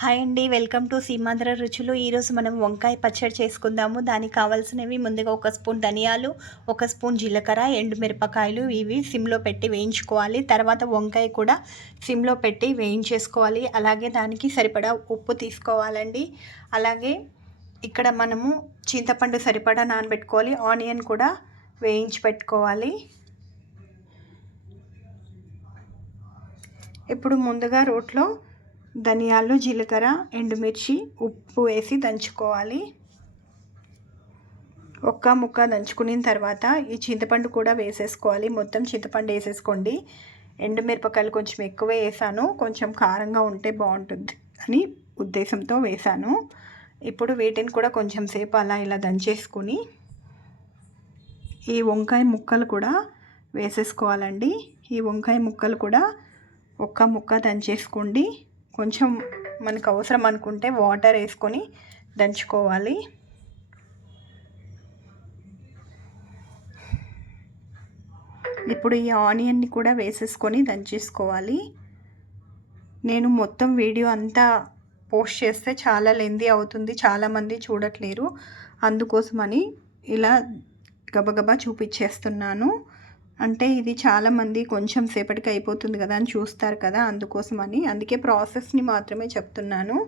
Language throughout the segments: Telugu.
హాయ్ అండి వెల్కమ్ టు సీమాంధ్ర రుచులు. ఈరోజు మనం వంకాయ పచ్చడి చేసుకుందాము. దానికి కావాల్సినవి ముందుగా ఒక స్పూన్ ధనియాలు ఒక స్పూన్ జీలకర్ర ఎండుమిరపకాయలు ఇవి సిమ్లో పెట్టి వేయించుకోవాలి. తర్వాత వంకాయ కూడా సిమ్లో పెట్టి వేయించేసుకోవాలి. అలాగే దానికి సరిపడా ఉప్పు తీసుకోవాలండి. అలాగే ఇక్కడ మనము చింతపండు సరిపడా నానబెట్టుకోవాలి. ఆనియన్ కూడా వేయించి పెట్టుకోవాలి. ఇప్పుడు ముందుగా రోట్లో ధనియాలు జీలకర్ర ఎండుమిర్చి ఉప్పు వేసి దంచుకోవాలి. ఒక్క ముక్క దంచుకున్న తర్వాత ఈ చింతపండు కూడా వేసేసుకోవాలి. మొత్తం చింతపండు వేసేసుకోండి. ఎండుమిరపకాయలు కొంచెం ఎక్కువ వేసాను. కొంచెం కారంగా ఉంటే బాగుంటుంది అని ఉద్దేశంతో వేసాను. ఇప్పుడు వీటిని కూడా కొంచెం సేపు అలా ఇలా దంచేసుకుని ఈ వంకాయ ముక్కలు కూడా వేసేసుకోవాలండి. ఈ వంకాయ ముక్కలు కూడా ఒక్క ముక్క దంచేసుకోండి. కొంచెం మనకు అవసరం అనుకుంటే వాటర్ వేసుకొని దంచుకోవాలి. ఇప్పుడు ఈ ఆనియన్ని కూడా వేసేసుకొని దంచేసుకోవాలి. నేను మొత్తం వీడియో అంతా పోస్ట్ చేస్తే చాలా లెందీ అవుతుంది చాలామంది చూడట్లేరు. అందుకోసమని ఇలా గబగబా చూపించేస్తున్నాను అంటే ఇది చాలామంది కొంచెం సేపటికి అయిపోతుంది కదా అని చూస్తారు కదా అందుకోసమని. అందుకే ప్రాసెస్ని మాత్రమే చెప్తున్నాను.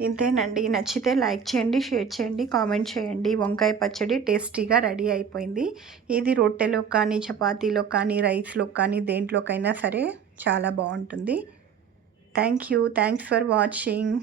ఇంతేనండి. నచ్చితే లైక్ చేయండి షేర్ చేయండి కామెంట్ చేయండి. వంకాయ పచ్చడి టేస్టీగా రెడీ అయిపోయింది. ఇది రొట్టెలో కానీ చపాతీలో కానీ రైస్లో కానీ దేంట్లోకైనా సరే చాలా బాగుంటుంది. Thank you. Thanks for watching.